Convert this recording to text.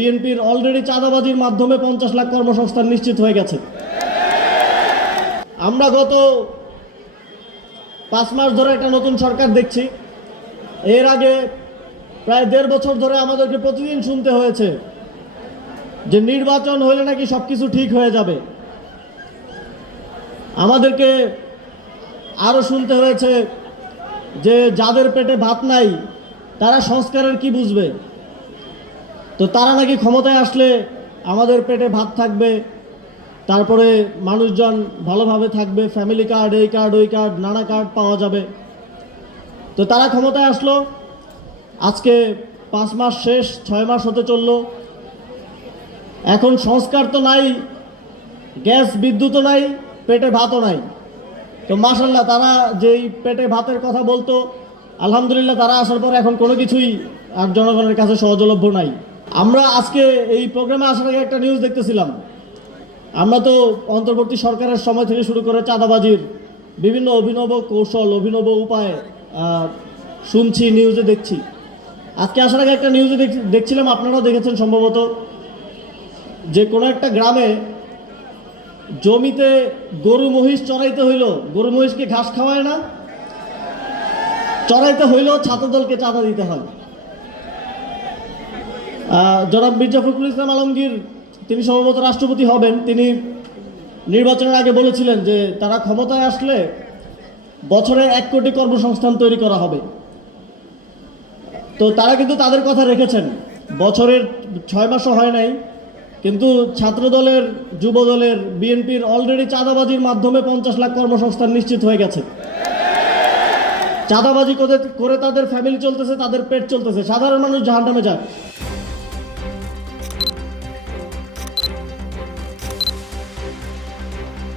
বিএনপির অলরেডি চাঁদাবাজির মাধ্যমে 50 লাখ কর্মসংস্থান নিশ্চিত হয়ে গেছে। আমরা গত 5 মাস ধরে একটা নতুন সরকার দেখছি। এর আগে প্রায় 1.5 বছর ধরে আমাদেরকে প্রতিদিন শুনতে হয়েছে যে নির্বাচন হলে নাকি সবকিছু ঠিক হয়ে যাবে। আমাদেরকে আরও শুনতে হয়েছে যে যাদের পেটে ভাত নাই তারা সংস্কারের কি বুঝবে, তো তারা নাকি ক্ষমতায় আসলে আমাদের পেটে ভাত থাকবে, তারপরে মানুষজন ভালোভাবে থাকবে, ফ্যামিলি কার্ড, এই কার্ড ওই কার্ড, নানা কার্ড পাওয়া যাবে। তো তারা ক্ষমতায় আসলো, আজকে 5 মাস শেষ, 6 মাস হতে চললো। এখন সংস্কার তো নাই, গ্যাস বিদ্যুৎও নাই, পেটে ভাতও নাই। তো মাশাআল্লাহ তারা যেই পেটে ভাতের কথা বলতো, আলহামদুলিল্লাহ তারা আসার পর এখন কোনো কিছুই আর জনগণের কাছে সহজলভ্য নাই। আমরা আজকে এই প্রোগ্রামে আসার আগে একটা নিউজ দেখতেছিলাম। আমরা তো অন্তর্বর্তী সরকারের সময় থেকে শুরু করে চাঁদাবাজির বিভিন্ন অভিনব কৌশল, অভিনব উপায় শুনছি, নিউজে দেখছি। আজকে আসার আগে একটা নিউজে দেখছিলাম, আপনারাও দেখেছেন সম্ভবত, যে কোনো একটা গ্রামে জমিতে গরু মহিষ চড়াইতে হইল। গরু মহিষকে ঘাস খাওয়ায় না, চড়াইতে হইলেও ছাত্রদলকে চাঁদা দিতে হয়। জনাব মির্জা ফখরুল ইসলাম আলমগীর, তিনি সম্ভবত রাষ্ট্রপতি হবেন, তিনি নির্বাচনের আগে বলেছিলেন যে তারা ক্ষমতায় আসলে বছরে 1 কোটি কর্মসংস্থান তৈরি করা হবে। তো তারা কিন্তু তাদের কথা রেখেছেন। বছরের 6 মাসও হয় নাই, কিন্তু ছাত্রদলের, যুবদলের, বিএনপির অলরেডি চাঁদাবাজির মাধ্যমে 50 লাখ কর্মসংস্থান নিশ্চিত হয়ে গেছে। চাঁদাবাজি করে তাদের ফ্যামিলি চলতেছে, তাদের পেট চলতেছে, সাধারণ মানুষ জাহান্নামে যায়।